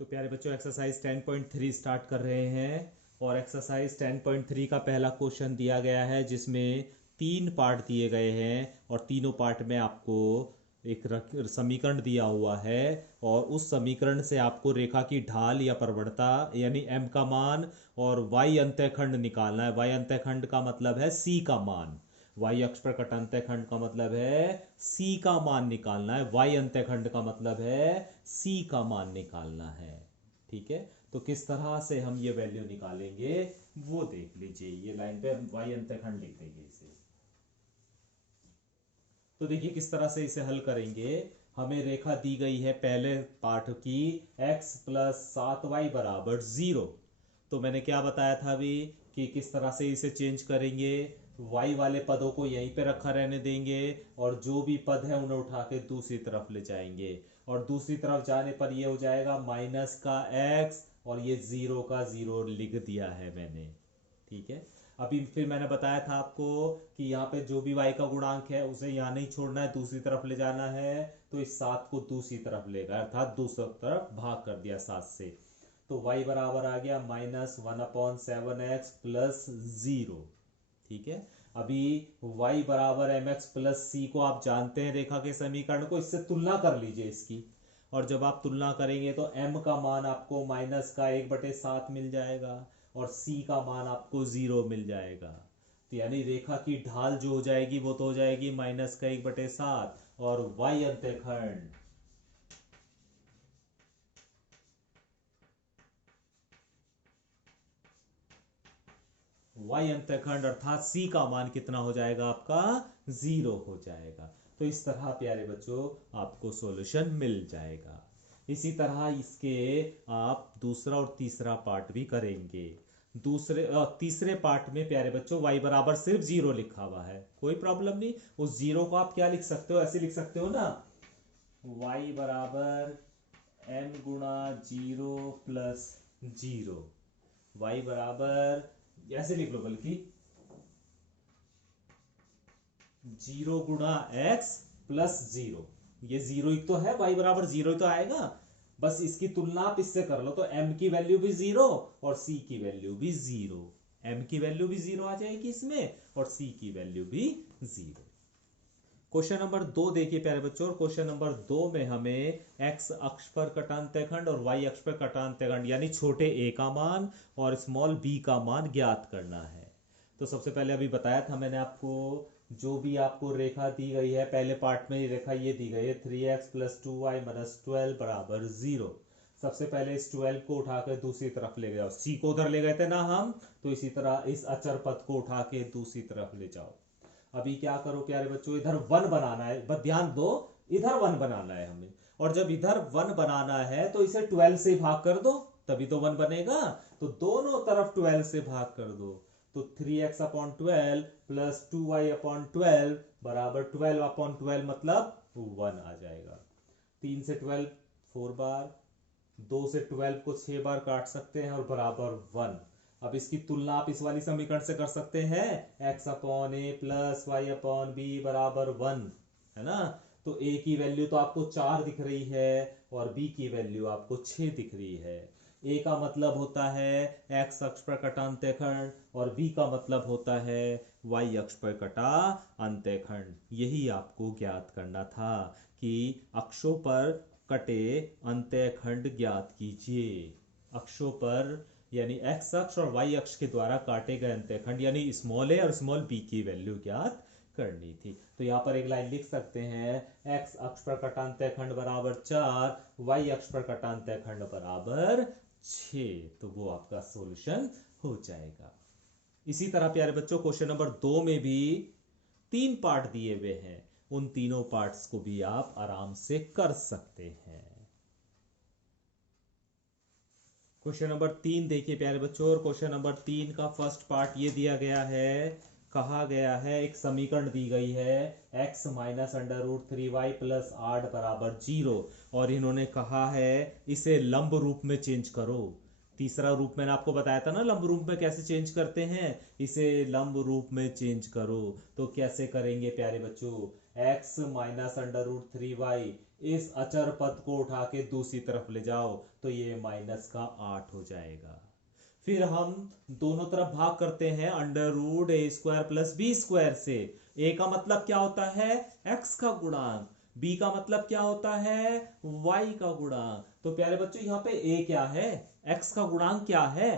तो प्यारे बच्चों एक्सरसाइज 10.3 स्टार्ट कर रहे हैं। और एक्सरसाइज 10.3 का पहला क्वेश्चन दिया गया है जिसमें 3 पार्ट दिए गए हैं और तीनों पार्ट में आपको एक समीकरण दिया हुआ है। और उस समीकरण से आपको रेखा की ढाल या प्रवणता यानी m का मान और y अंतःखंड निकालना है। y अंतःखंड का मतलब है c का मान। y अक्ष पर कट अंतःखंड का मतलब है c का मान निकालना है। y अंतःखंड का मतलब है c का मान निकालना है। ठीक है, तो किस तरह से हम ये वैल्यू निकालेंगे वो देख लीजिए। ये लाइन पे हम y अंतःखंड लिख देंगे इसे। तो देखिए किस तरह से इसे हल करेंगे। हमें रेखा दी गई है पहले पार्ट की x प्लस 7y बराबर 0। तो मैंने क्या बताया था अभी कि किस तरह से इसे चेंज करेंगे। y वाले पदों को यहीं पे रखा रहने देंगे और जो भी पद है उन्हें उठा के दूसरी तरफ ले जाएंगे। और दूसरी तरफ जाने पर ये हो जाएगा माइनस का x और ये 0 का 0 लिख दिया है मैंने। ठीक है, अभी फिर मैंने बताया था आपको कि यहाँ पे जो भी y का गुणांक है उसे यहाँ नहीं छोड़ना है, दूसरी तरफ ले जाना है। तो इस 7 को दूसरी तरफ लेगा अर्थात दूसरी तरफ भाग कर दिया 7 से। तो y बराबर आ गया -1/7x प्लस 0। ठीक है, अभी y बराबर mx प्लस c को आप जानते हैं रेखा के समीकरण को, इससे तुलना कर लीजिए इसकी। और जब आप तुलना करेंगे तो m का मान आपको माइनस का 1/7 मिल जाएगा और c का मान आपको 0 मिल जाएगा। तो यानी रेखा की ढाल जो हो जाएगी वो तो हो जाएगी माइनस का 1/7 और y अंतःखंड y अंतःखंड अर्थात c का मान कितना हो जाएगा आपका 0 हो जाएगा। तो इस तरह प्यारे बच्चों आपको सॉल्यूशन मिल जाएगा। इसी तरह इसके आप दूसरा और तीसरा पार्ट भी करेंगे। तीसरे पार्ट में प्यारे बच्चों y बराबर सिर्फ 0 लिखा हुआ है, कोई प्रॉब्लम नहीं। उस 0 को आप क्या लिख सकते हो, ऐसे लिख सकते हो ना, y बराबर m गुणा 0 प्लस 0। y बराबर ऐसे लिख लो, बल्कि 0 गुणा x प्लस 0। ये 0 ही तो है, y बराबर 0 ही तो आएगा। बस इसकी तुलना आप इससे कर लो तो m की वैल्यू भी 0 और c की वैल्यू भी 0। m की वैल्यू भी 0 आ जाएगी इसमें और c की वैल्यू भी 0। क्वेश्चन नंबर 2 देखिए प्यारे बच्चों। क्वेश्चन नंबर 2 में हमें x अक्ष पर कटांतखंड और y अक्ष पर कटांतखंड यानी छोटे a का मान और स्मॉल b का मान ज्ञात करना है। तो सबसे पहले अभी बताया था मैंने आपको, जो भी आपको रेखा दी गई है पहले पार्ट में रेखा ये दी गई है 3x प्लस 2y माइनस 12 बराबर 0। सबसे पहले इस 12 को उठाकर दूसरी तरफ ले जाओ, c को उधर ले गए थे ना हम, तो इसी तरह इस अचर पद को उठा के दूसरी तरफ ले जाओ। अभी क्या करो प्यारे बच्चों, इधर 1 बनाना है, बस ध्यान दो, इधर 1 बनाना है हमें। और जब इधर 1 बनाना है तो इसे 12 से भाग कर दो, तभी तो 1 बनेगा। तो दोनों तरफ 12 से भाग कर दो। तो 3x upon 12 plus 2y upon 12 बराबर 12 अपॉन 12 मतलब 1 आ जाएगा। 3 से 12 4 बार, 2 से 12 को 6 बार काट सकते हैं और बराबर 1। अब इसकी तुलना आप इस वाली समीकरण से कर सकते हैं, x अपॉन ए प्लस वाई अपॉन बी बराबर 1, है ना। तो a की वैल्यू तो आपको 4 दिख रही है और b की वैल्यू आपको 6 दिख रही है। a का मतलब होता है x अक्ष पर कटा अंतःखंड और b का मतलब होता है y अक्ष पर कटा अंतःखंड। यही आपको ज्ञात करना था कि अक्षों पर कटे अंतःखंड ज्ञात कीजिए। अक्षों पर यानी x अक्ष और y अक्ष के द्वारा काटे गए अंतःखंड यानी स्मॉल a और स्मॉल b की वैल्यू ज्ञात करनी थी। तो यहाँ पर एक लाइन लिख सकते हैं, x अक्ष पर कटा अंतःखंड बराबर 4, y अक्ष पर कटा अंतःखंड बराबर 6। तो वो आपका सॉल्यूशन हो जाएगा। इसी तरह प्यारे बच्चों क्वेश्चन नंबर 2 में भी 3 पार्ट दिए हुए हैं, उन तीनों पार्ट्स को भी आप आराम से कर सकते हैं। क्वेश्चन नंबर 3 देखिए प्यारे बच्चों। और क्वेश्चन नंबर 3 का फर्स्ट पार्ट ये दिया गया है, कहा गया है एक समीकरण दी गई है x minus under root 3y plus 8 बराबर 0। और इन्होंने कहा है इसे लंब रूप में चेंज करो। तीसरा रूप मैंने आपको बताया था ना लंब रूप में कैसे चेंज करते हैं, इसे लंब रूप में चेंज करो। तो कैसे करेंगे प्यारे बच्चों, x minus under root 3y इस अचर पद को उठा के दूसरी तरफ ले जाओ तो ये माइनस का 8 हो जाएगा। फिर हम दोनों तरफ भाग करते हैं अंडर रूट ए स्क्वायर प्लस बी स्क्वायर से। ए का मतलब क्या होता है, एक्स का गुणांक। बी का मतलब क्या होता है, वाई का गुणांक। तो प्यारे बच्चों यहाँ पे ए क्या है, एक्स का गुणांक क्या है,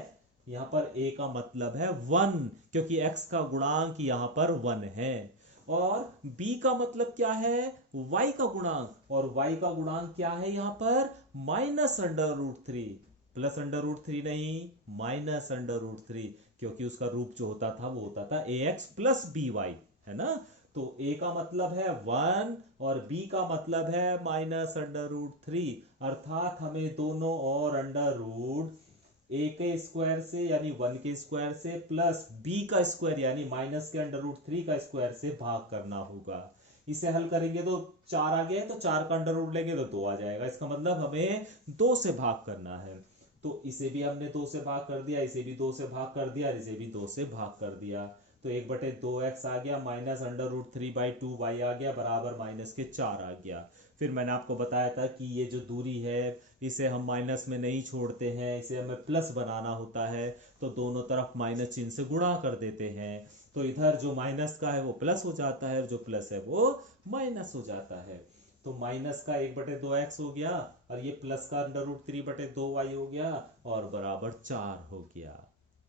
यहाँ पर ए का मतलब है 1, क्योंकि एक्स का गुणांक यहाँ पर 1 है। और b का मतलब क्या है, y का गुणांक, और y का गुणांक क्या है यहाँ पर minus under root 3, plus under root 3 नहीं, माइनस अंडर रूट 3, क्योंकि उसका रूप जो होता था वो होता था ax प्लस by, है ना। तो a का मतलब है 1 और b का मतलब है माइनस अंडर रूट 3, अर्थात हमें दोनों और अंडर रूट a के स्क्वायर से यानी 1 के स्क्वायर से प्लस b का स्क्वायर यानी माइनस के अंडर रूट 3 का स्क्वायर से भाग करना होगा। इसे हल करेंगे तो 4 आ गया है, तो 4 का अंडर रूट लेंगे तो 2 आ जाएगा। इसका मतलब हमें 2 से भाग करना है। तो इसे भी हमने 2 से भाग कर दिया, इसे भी 2 से भाग कर दिया, इसे भी 2 से भाग कर दिया। तो 1/2x आ गया, माइनस अंडर रूट 3/2y आ गया, बराबर माइनस के 4 आ गया। फिर मैंने आपको बताया था कि ये जो दूरी है इसे हम माइनस में नहीं छोड़ते हैं, इसे हमें प्लस बनाना होता है, तो दोनों तरफ माइनस चिन्ह से गुणा कर देते हैं। तो इधर जो माइनस का है वो प्लस हो जाता है और जो प्लस है वो माइनस हो जाता है। तो माइनस का 1/2x हो गया और ये प्लस का अंडर रूट 3/2y हो गया और बराबर 4 हो गया।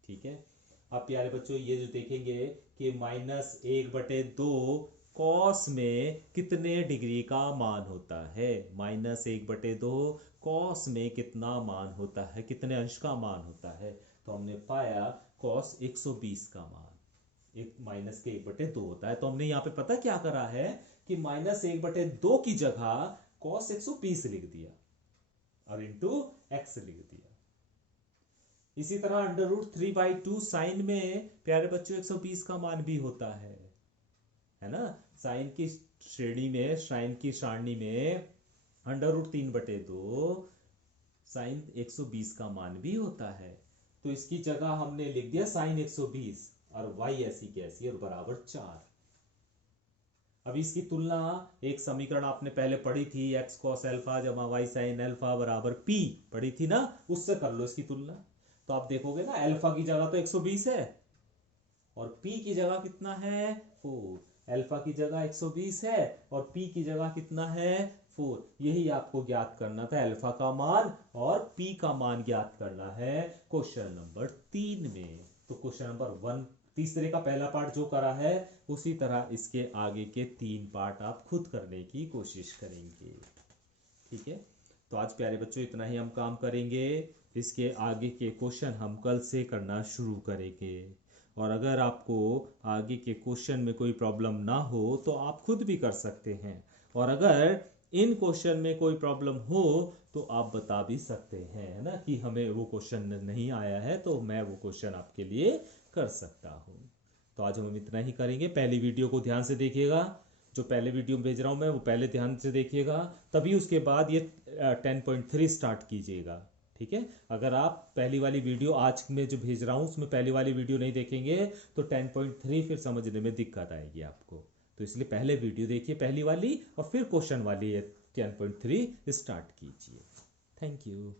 ठीक है। अब प्यारे बच्चों ये जो देखेंगे कि -1/2 कॉस में कितने डिग्री का मान होता है, -1/2 कॉस में कितना मान होता है, कितने अंश का मान होता है। तो हमने पाया कॉस 120 का मान एक माइनस के 1/2 होता है। तो हमने यहाँ पे पता क्या करा है कि -1/2 की जगह कॉस 120 लिख दिया और इंटू एक्स लिख दिया। इसी तरह अंडर रूट 3/2 साइन में प्यारे बच्चों 120 का मान भी होता है ना। साइन की श्रेणी में, साइन की सारणी में अंडर रूट 3/2 साइन 120 का मान भी होता है। तो इसकी जगह हमने लिख दिया साइन 120 और y ऐसी कैसी और बराबर 4। अब इसकी तुलना, एक समीकरण आपने पहले पढ़ी थी, x cos अल्फा जमा y sin अल्फा बराबर p पढ़ी थी ना, उससे कर लो इसकी तुलना। तो आप देखोगे ना अल्फा की जगह तो 120 है और p की जगह कितना है 4। अल्फा की जगह 120 है और p की जगह कितना है 4। यही आपको ज्ञात करना था, अल्फा का मान और p का मान ज्ञात करना है क्वेश्चन नंबर 3 में। तो क्वेश्चन नंबर 1 तीसरे का पहला पार्ट जो करा है उसी तरह इसके आगे के 3 पार्ट आप खुद करने की कोशिश करेंगे। ठीक है। तो आज प्यारे बच्चों इतना ही हम काम करेंगे, इसके आगे के क्वेश्चन हम कल से करना शुरू करेंगे। और अगर आपको आगे के क्वेश्चन में कोई प्रॉब्लम ना हो तो आप खुद भी कर सकते हैं, और अगर इन क्वेश्चन में कोई प्रॉब्लम हो तो आप बता भी सकते हैं, है ना, कि हमें वो क्वेश्चन नहीं आया है तो मैं वो क्वेश्चन आपके लिए कर सकता हूँ। तो आज हम इतना ही करेंगे। पहली वीडियो को ध्यान से देखिएगा, जो पहले वीडियो भेज रहा हूँ मैं वो पहले ध्यान से देखिएगा, तभी उसके बाद ये 10.3 स्टार्ट कीजिएगा। ठीक है। अगर आप पहली वाली वीडियो आज में जो भेज रहा हूँ उसमें पहली वाली वीडियो नहीं देखेंगे तो 10.3 फिर समझने में दिक्कत आएगी आपको। तो इसलिए पहले वीडियो देखिए पहली वाली और फिर क्वेश्चन वाली 10.3 स्टार्ट कीजिए। Thank you.